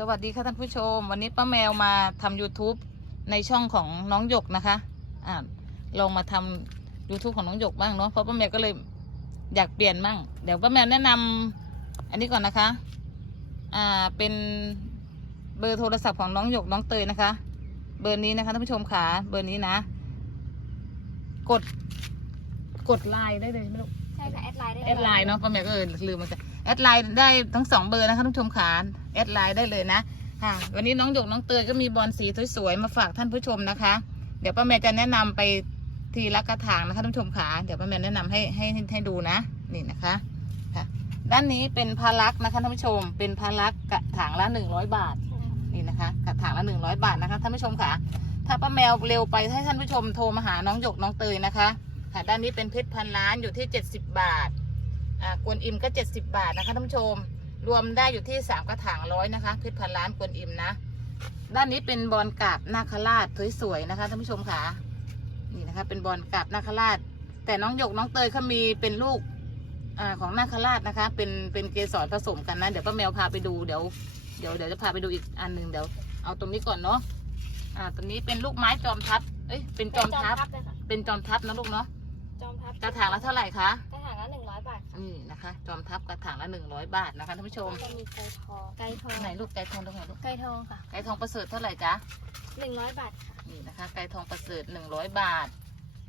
สวัสดีค่ะท่านผู้ชม วันนี้ป้าแมวมาทำ YouTube ในช่องของน้องหยกนะคะอ่าลองมาทำ YouTube ของน้องหยกบ้างเนาะเพราะป้าแมวก็เลยอยากเปลี่ยนมั่งเดี๋ยวป้าแมวแนะนำอันนี้ก่อนนะคะอ่าเป็นเบอร์โทรศัพท์ของน้องหยกน้องเตยนะคะ เบอร์นี้นะคะท่านผู้ชมขาเบอร์นี้นะ กดกดไลน์ได้เลยไม่รู้ใช่ค่ะแอดไลน์ได้แอดไลน์เนาะป้าแมวก็เออลืมมันจะ แอดไลน์ได้ทั้งสองเบอร์นะคะท่านผู้ชมขาแอดไลน์ได้เลยนะค่ะ วันนี้น้องหยกน้องเตยก็มีบอลสีสวยๆมาฝากท่านผู้ชมนะคะ เดี๋ยวป้าแมวจะแนะนำไปทีละกระถางนะคะท่านผู้ชมขาเดี๋ยวป้าแมวแนะนำให้ให้ให้ให้ดูนะนี่นะคะค่ะ ด้านนี้เป็นพารักนะคะท่านผู้ชม เป็นพารักกระถางละหนึ่งร้อยบาทนี่นะคะกระถางละหนึ่งร้อยบาทนะคะท่านผู้ชมค่ะถ้าป้าแมวเร็วไปให้ท่านผู้ชมโทรมาหาน้องหยกน้องเตยนะคะ ค่ะ ด้านนี้เป็นเพชรพันล้านอยู่ที่เจ็ดสิบบาท กวนอิมก็เจ็ดสิบาทนะคะท่านผู้ชม รวมได้อยู่ที่สามกระถางร้อยนะคะเพชรพันล้านกวนอิมนะ ด้านนี้เป็นบอลกาบนาคราชสวยๆนะคะท่านผู้ชมค่ะนี่นะคะ เป็นบอลกาบนาคราช แต่น้องหยกน้องเตยเขามีเป็นลูกอ่าของนาคราชนะคะ เป็นเป็นเกสรผสมกันนะเดี๋ยวป้าแมวพาไปดูเดี๋ยวเดี๋ยวเดี๋ยวจะพาไปดูอีกอันหนึ่งเดี๋ยวเอาตรงนี้ก่อนเนาะอ่าตรงนี้เป็นลูกไม้จอมทัพเอ้ยเป็นจอมทัพเลยค่ะเป็นจอมทัพนะลูกเนาะจอมทัพกระถางละเท่าไหร่คะกระถางละห นึ่งร้อยบาทค่ะนี่นะคะ จอมทัพกระถางละหนึ่งร้อยบาทนะคะท่านผู้ชมจะมีไก่ทอง ไก่ทอง ไหนลูกไก่ทองตรงไหนลูกไก่ทองค่ะ ไก่ทองประเสริฐเท่าไหร่จ๊ะหนึ่งร้อยบาทค่ะ นี่นะคะ ไก่ทองประเสริฐหนึ่งร้อยบาท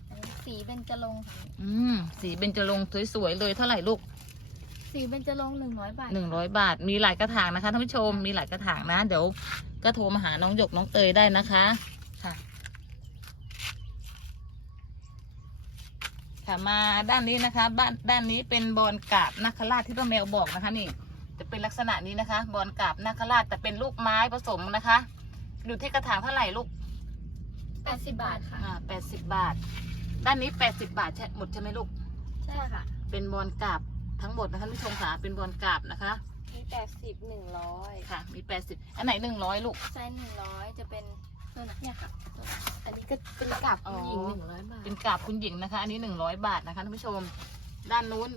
อันนี้สีเบญจรงค์ค่ะอืมสีเบญจรงค์สวยๆเลยเท่าไหร่ลูกสีเบญจรงค์หนึ่งร้อยบาทหนึ่งร้อยบาท มีหลายกระถางนะคะท่านผู้ชม มีหลายกระถางนะ เดี๋ยวก็โทรมาหาน้องหยกน้องเตยได้นะคะ ค่ะ ค่ะมาด้านนี้นะคะ บ้านด้านนี้เป็นบอลกาบนาคราชที่ป้าแมวบอกนะคะนี่ จะเป็นลักษณะนี้นะคะ บอลกาบนาคราชแต่เป็นลูกไม้ผสมนะคะ อยู่ที่กระถางเท่าไหร่ลูกแปดสิบบาทค่ะอ่าแปดสิบบาท ด้านนี้แปดสิบาทใช่หมดใช่ไหมลูก ใช่ค่ะเป็นบอลกาบทั้งหมดนะคะท่านผู้ชมค่ะเป็นบอลกาบนะคะ มีแปดสิบหนึ่งร้อยค่ะ มีแปดสิบอันไหนหนึ่งร้อยลูก ไซส์หนึ่งร้อยจะเป็นตัวไหนเนี่ยค่ะตัวไหน อันนี้ก็เป็นกาบผู้หญิงอ๋อหนึ่งร้อยบาทเป็นกาบคุณหญิงนะคะ อันนี้หนึ่งร้อยบาทนะคะท่านผู้ชม ด้านนู้น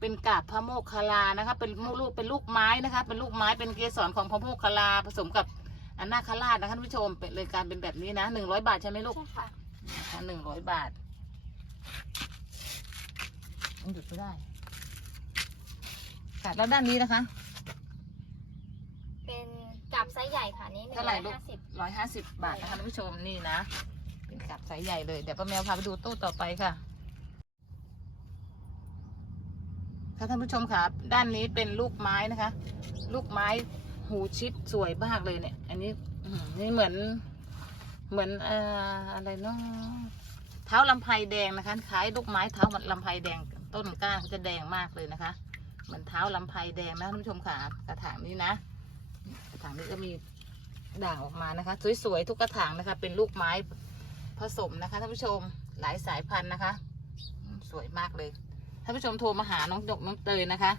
เป็นกาบพระโมคคัลลานะคะ เป็นลูกเป็นลูกไม้นะคะ เป็นลูกไม้เป็นเกสรของพระโมคคัลลาผสมกับอันนาคราชนะคะท่านผู้ชมเป็นเลยการเป็นแบบนี้นะหนึ่งร้อยบาทใช่ไหมลูกใช่ค่ะนะคะหนึ่งร้อยบาทมันหยุดไม่ได้ค่ะแล้วด้านนี้นะคะ เป็นกาบไซส์ใหญ่ค่ะอันนี้หนึ่ง เท่าไหร้ร่อยลูกห้าสิบร้อยห้าสิบบาทนะคะท่านผู้ชมนี่นะ เป็นกับไซส์ใหญ่เลย เดี๋ยวป้าแมวพาไปดูตู้ต่อไปค่ะค่ะท่านผู้ชมค่ะด้านนี้เป็นลูกไม้นะคะ ลูกไม้หูชิดสวยมากเลยเนี่ย อันนี้นี่เหมือนเหมือนอ่ออะไรเนาะเท้าลำไพแดงนะคะคล้ายลูกไม้เท้าลำไพแดงต้นก้านเขาจะแดงมากเลยนะคะ เหมือนเท้าลำไพแดงนะท่านผู้ชมค่ะกระถางนี้นะกระถางนี้ก็มี ด่างออกมานะคะ สวยๆทุกกระถางนะคะ เป็นลูกไม้ผสมนะคะท่านผู้ชมหลายสายพันธุ์นะคะอืมสวยมากเลยท่านผู้ชมโทรมาหาน้องดกน้องเตยนะคะ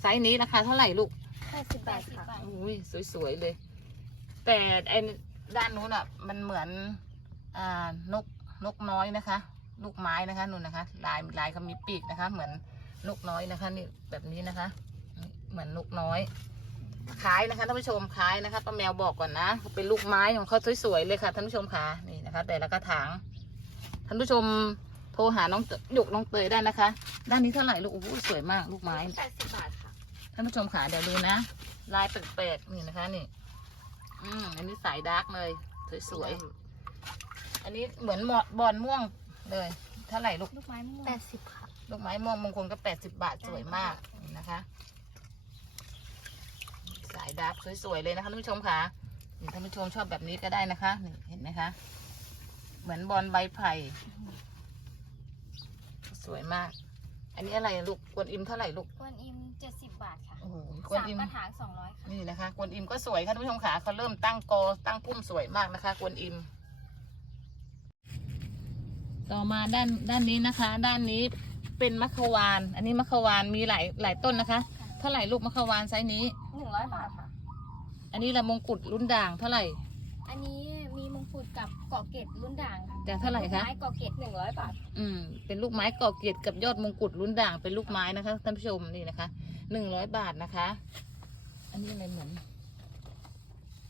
ไซส์นี้ราคาเท่าไหร่ลูกแปดสิบบาทค่ะอุ้ยสวยๆเลย แต่ไอ้ด้านนู้นอะมันเหมือนอ่านกนกน้อยนะคะ ลูกไม้นะคะนู่นนะคะ ลายลายเขามีปีกนะคะ เหมือนนกน้อยนะคะนี่แบบนี้นะคะนี่เหมือนนกน้อย คล้ายนะคะท่านผู้ชมคล้ายนะคะป้าแมวบอกก่อนนะ เป็นลูกไม้ของเขาสวยๆเลยค่ะท่านผู้ชมค่ะนี่นะคะ แต่ละกระถางท่านผู้ชมโทรหาน้องหยกน้องเตยได้นะคะ ด้านนี้เท่าไหร่ลูกโอ้โหสวยมากลูกไม้แปดสิบบาทค่ะท่านผู้ชมค่ะเดี๋ยวดูนะ ลายแปลกๆนี่นะคะ นี่ อืมอันนี้สายดาร์กเลย สวยๆอันนี้เหมือนหมอดบอลม่วงเลยเท่าไหร่ลูกลูกไม้ม่วงแปดสิบค่ะลูกไม้ม่วงมงคลก็แปดสิบบาทสวยมากนี่นะคะ สายดาร์กสวยๆเลยนะคะท่านผู้ชมค่ะนี่ท่านผู้ชมชอบแบบนี้ก็ได้นะคะนี่เห็นไหมคะ เหมือนบอลใบไผ่สวยมาก อันนี้อะไรอะลูกกวนอิมเท่าไหร่ลูกกวนอิมเจ็ดสิบบาทค่ะโอ้โหกวนสามอิมกระถางสองร้อยค่ะนี่นะคะกวนอิมก็สวยค่ะท่านผู้ชมค่ะเขาเริ่มตั้งกอตั้งพุ่มสวยมากนะคะกวนอิม ต่อมาด้านด้านนี้นะคะ ด้านนี้เป็นมะขวาน อันนี้มะขวานมีหลายหลายต้นนะคะ เท่าไหร่ลูกมะขวานไซส์นี้หนึ่ง ร้อยบาทค่ะ อันนี้ละมงกุฎรุ่นด่างเท่าไหร่ อันนี้มีมงกุฎกับเกาะเกตรุ่นด่างค่ะแต่เท่าไหร่คะ ไม้เกาะเกตหนึ่งร้อยบาท อืม เป็นลูกไม้ก่อเกียรติกับยอดมงกุฎรุ่นด่างเป็นลูกไม้นะคะท่านผู้ชมนี่นะคะหนึ่งร้อยบาทนะคะ อันนี้อะไรเหมือน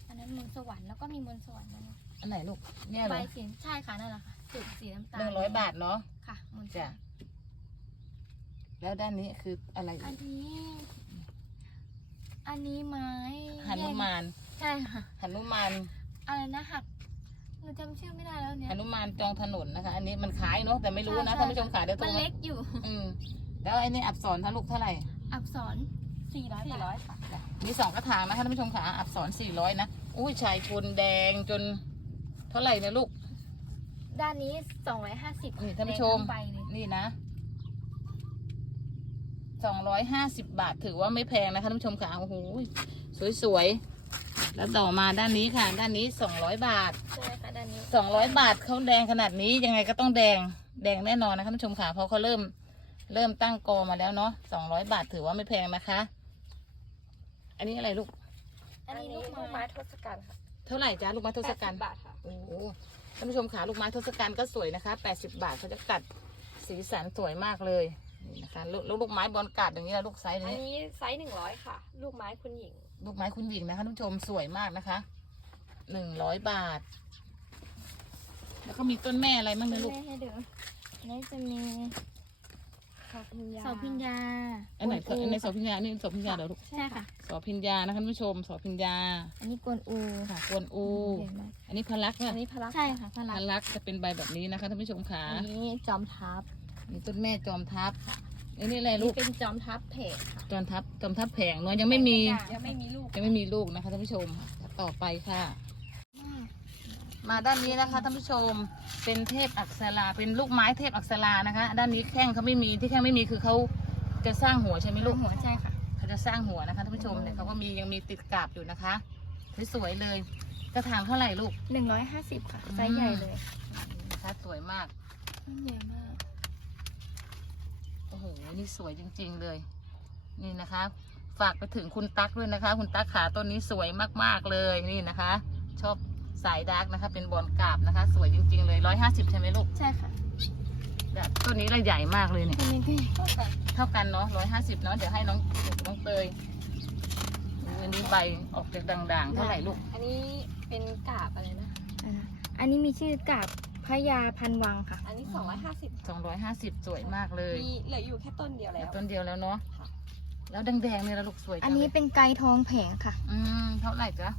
อันนั้นมนต์สวรรค์แล้วก็มีมนต์สวรรค์นั้นอันไหนลูกเนี่ยเหรใบอสีใช่ค่ะนั่นแหละค่ะจุดสีน้ำตาลหนึ่งร้อยบาทเนาะค่ะมนต์สวจ้ะรรค์แล้วด้านนี้คืออะไรอันนี้ อันนี้ไม้หนุมานใช่ค่ะหนุมานอะไรนะหักหนูจำชื่อไม่ได้แล้วเนี่ยหนุมานจองถนนนะคะ อันนี้มันขายเนาะแต่ไม่รู้นะใช่ท่านผู้ชมขาเดี๋ยวโทมัรนมาเล็กอยู่ อืมแล้วไอ้นี่อับสรท่านลูกเท่าไหร่อักษรสี่ร้อยบาทค่ะมีสองกระถางนะคะท่านผู้ชมขาอับสรสี่ร้อยนะอุ้ยชายชนแดงจนเท่าไหร่เนี่ยลูก ด้านนี้สองร้อยห้าสิบนี่ท่านผู้ชมใบเลยนี่นะ สองร้อยห้าสิบบาทถือว่าไม่แพงนะคะท่านผู้ชมค่ะโอ้โหสวยๆ แล้วต่อมาด้านนี้ค่ะ ด้านนี้สองร้อยบาทใช่ไหมคะด้านนี้สองร้อยบาทเขาแดงขนาดนี้ยังไงก็ต้องแดงแดงแน่นอนนะคะท่านผู้ชมค่ะเพราะเขาเริ่มเริ่มตั้งกอมาแล้วเนาะสองร้อยบาทถือว่าไม่แพงนะคะ อันนี้อะไรลูก อันนี้ลูกลูกไม้ไม้ทศกัณฐ์ค่ะเท่าไหร่จ้าลูกไม้ทศกัณฐ์80บาทค่ะโอ้โหท่านผู้ชมขาลูกไม้ทศกัณฐ์ก็สวยนะคะแปดสิบบาทเขาจะกัดสีสันสวยมากเลย นี่นะคะลูกลูกไม้บอลกัดอย่างนี้นะลูกไซส์อันนี้นี้ไซส์หนึ่งร้อยค่ะ ลูกไม้คุณหญิง ลูกไม้คุณหญิงนะคะท่านผู้ชมสวยมากนะคะหนึ่งร้อยบาท แล้วก็มีต้นแม่อะไรบ้างแม่นะลูกให้ดูอันนี้จะมีขอบคุณยา เสาพิญญาอันไหนกวอันไหนโสพิญญานี่โสพิญญาเดี๋ยวลูกใช่ค่ะโสพิญญานะคะท่านผู้ชมโสพิญญาอันนี้กวนอูค่ะกวนอูเห็นไหมอันนี้พลักษณ์อัค่ะนนี้พลักใช่ค่ะพลัพกลักษณ์จะเป็นใบแบบนี้นะคะท่านผู้ชมขาอันนี้จอมทัพ มีต้นแม่จอมทัพอันนี้อะไรอันลูนี้กเป็นจอมทัพเพจค่ะจอมทัพจอมทัพแผงเนาะยังไม่มียังไม่มีลูกยังไม่มีลูกนะคะท่านผู้ชมต่อไปค่ะ มาด้านนี้นะคะท่านผู้ชมเป็นเทพอักษราเป็นลูกไม้เทพอักษรานะคะ ด้านนี้แข้งเขาไม่มีที่แข้งไม่มีคือเขาจะสร้างหัวใช่ไหมลูลูกกหัวใช่ค่ะเขาจะสร้างหัวนะคะท่านผู้ชมเนี่ยเขาก็มียังมีติดกาบอยู่นะคะสวยๆเลยกระถางเท่าไหร่ลูกหนึ่งร้อยห้าสิบค่ะไซส์ใหญ่เลยนะคะสวยมากใหญ่มาก โอ้โห นี่สวยจริง ๆเลย นี่นะคะ ฝากไปถึงคุณตั๊กด้วยนะคะ คุณตั๊กขาต้นนี้สวยมากๆเลยนี่นะคะ ชอบสายดาร์กนะคะ เป็นบอลกราบนะคะ สวยจริง ๆ เลยร้อยห้าสิบใช่ไหมลูกใช่ค่ะแบบต้นนี้ละใหญ่มากเลยเนี่ยอันนี้ก็ใหญ่เท่ากันเนาะร้อยห้าสิบเนาะเดี๋ยวให้น้องน้องเตยอันนี้ใบออกจากด่างๆ เท่าไหร่ลูก อันนี้เป็นกาบอะไรนะอ่าอันนี้มีชื่อกาบ พญาพันวังค่ะ อันนี้สองร้อยห้าสิบสองร้อยห้าสิบสวยมากเลยมีเหลืออยู่แค่ต้นเดียวเหลืแล้อวต้นเดียวแล้วเนาะค่ะ แล้วแดงๆเนี่ยละลูกสวยจังอันนี้เลยเป็นไก่ทองแผงค่ะ อืมเท่าไหร่จ๊ะ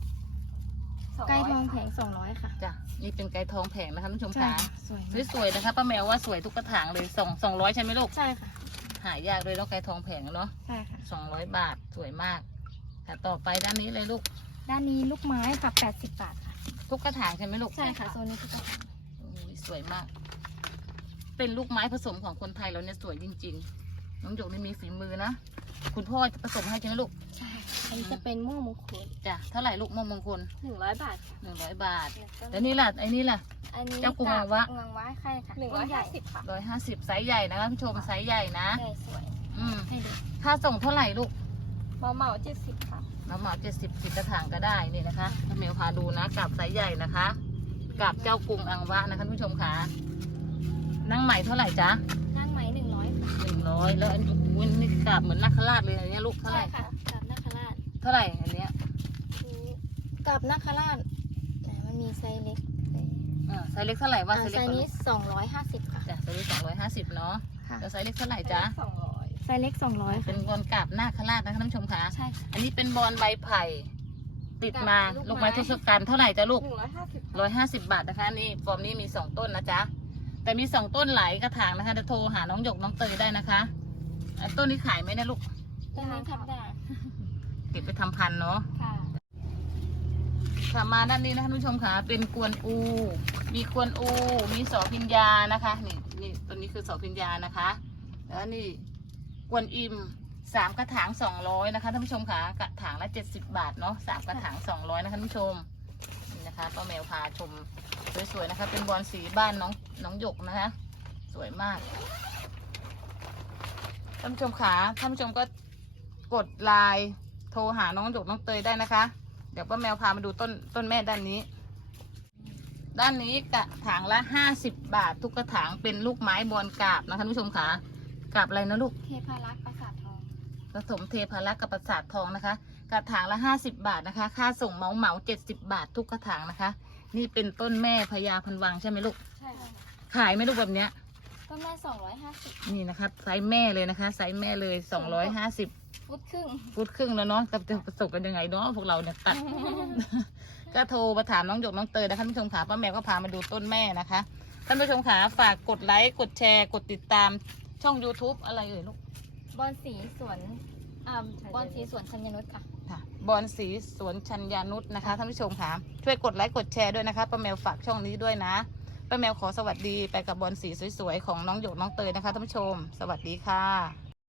ไก่ทองแผงสองร้อยค่ะท่จ้ะนี่เป็นไก่ทองแผงนะคะท่านผู้ชมใช่ขาค่ะสวยมากสวยๆนะคะป้าแมวว่าสวยทุกกระถางเลยสองสองร้อยใช่ไหมลูกใช่ค่ะหายากเลยเนาะไก่ทองแผงเนาะใช่ค่ะ สองร้อยบาทสวยมากค่ะต่อไปด้านนี้เลยลูกด้านนี้ลูกไม้ค่ะแปดสิบบาทค่ะทุกกระถางใช่ไหมลูก ใช่ค่ะโซนนี้ทุกคนโอ้ย สวยมาก เป็นลูกไม้ผสมของคนไทยเราเนี่ยสวยจริง ๆ น้องหยกนี่มีฝีมือนะ คุณพ่อจะผสมให้ใช่ไหมลูก ใช่อันนี้จะเป็นม่วงมงคลจ้ะ เท่าไหร่ลูกมงมงคลหนึ่งร้อยบาทค่ะหนึ่งร้อยบาทเนี่ยต้นแล้วนี่ล่ะ ไอ้นี่ล่ะ อันนี้เจ้ากุมารวะ กุมารวะใช่ค่ะหนึ่งร้อยห้าสิบค่ะร้อยห้าสิบไซส์ใหญ่นะคะท่านผู้ชมไซส์ใหญ่นะใหญ่สวย อืมให้ดูค่าส่งเท่าไหร่ลูกเมาเมาเจ็ดสิบค่ะ น้ำเหมาเจ็ดสิบสิบกระถางก็ได้นี่นะคะถ้าเมลพาดูนะกับไซส์ใหญ่นะคะ กับเจ้ากรุงอังวะนะคะท่านผู้ชมค่ะนั่งใหม่เท่าไหร่จ๊ะนั่งไหมหนึ่งร้อยค่ะหนึ่งร้อยแล้วอันนี้นี่กราบเหมือนนักขราชเลยอันเนี้ยลูกเท่าไหใช่ร่ค่ะกับนาคราชเท่าไหร่อันเนี้ยกับนาคราชไหนมันมีไซส์เล็กไซส์อ่าไซส์เล็กเท่าไหร่ว่าอ่าไซส์ไซเล็กส์นี้สองร้อยห้าสิบค่ะ จ้ะไซส์เล็กสองร้อยห้าสิบเนาะค่ะ แล้วไซส์เล็กเท่าไหร่จ๊ะสองร้อยไซส์เล็กสองร้อยเป็ค่ะนบอลกราบนาคราชนะคะท่านผู้ชมค่ะใช่ค่ะอันนี้เป็นบอลใบไผ่ ติดมากับลูลูกกไม้ไม้ทศกัณฐ์เท่าไหร่จ๊ะลูกหนึ่งร้อยห้าสิบร้อยห้าสิบบาทนะคะนี่ฟอร์มนี้มีสองต้นนะจ๊ะแต่มีสองต้นหลายกระถางนะคะจะโทรหาน้องหยกน้องเตยได้นะคะอะต้นนี้ขายไหมเนะลูกต้นนี้ทับด่างเก็บไปทำพันธุ์เนาะค่ะค่ะมาด้านนี้นะท่านผู้ชมค่ะเป็นกวนอู มีกวนอู มีสอพิญญานะคะ นี่นี่ต้นนี้คือสอพิญญานะคะ แล้วนี่กวนอิม สามกระถางสองร้อยนะคะท่านผู้ชมค่ะกระถางละเจ็ดสิบบาทเนาะสามกระถางสองร้อยนะคะท่านผู้ชมนี่นะคะป้าแมวพาชมสวยๆนะคะ เป็นบอลสีบ้านน้องน้องหยกนะคะ สวยมากท่านผู้ชมค่ะท่านผู้ชมก็กดไลน์โทรหาน้องหยกน้องเตยได้นะคะ เดี๋ยวป้าแมวพามาดูต้นต้นแม่ด้านนี้ ด้านนี้กระถางละห้าสิบบาท ทุกกระถางเป็นลูกไม้บอลกาบนะคะท่านผู้ชมค่ะกาบอะไรนะลูกเทพารักษ์ ผสมเทพารักษ์กับประสาททองนะคะกกระถางละห้าสิบบาทนะคะ ค่าส่งเหมาเหมาเจ็ดสิบบาททุกกระถางนะคะ นี่เป็นต้นแม่พญาพันวังใช่ไหมลูก ใช่ค่ะขายไหมลูกแบบเนี้ย ต้นแม่สองร้อยห้าสิบนี่นะคะไซส์แม่เลยนะคะไซส์แม่เลยสองร้อยห้าสิบฟุตครึ่ง ฟุตครึ่งแล้วเนาะจะจะประสบกันยังไงเนาะพวกเราเนี่ยตัด ก็โทรมาถามน้องหยกน้องเตยนะคะท่านผู้ชมขาป้าแมวก็พามาดูต้นแม่นะคะท่านผู้ชมขาฝากกดไลค์กดแชร์กดติดตามช่อง YouTube อะไรเอ่ยลูก บอลสีสวนอ่าบอลสีสวนชัญนุชค่ะ ค่ะบอลสีสวนชัญญานุษนะคะท่านผู้ชมค่ะช่วยกดไลค์กดแชร์ด้วยนะคะป้าแมวฝากช่องนี้ด้วยนะป้าแมวขอสวัสดีไปกับบอลสีสวยๆของน้องหยกน้องเตยนะคะท่านผู้ชม สวัสดีค่ะ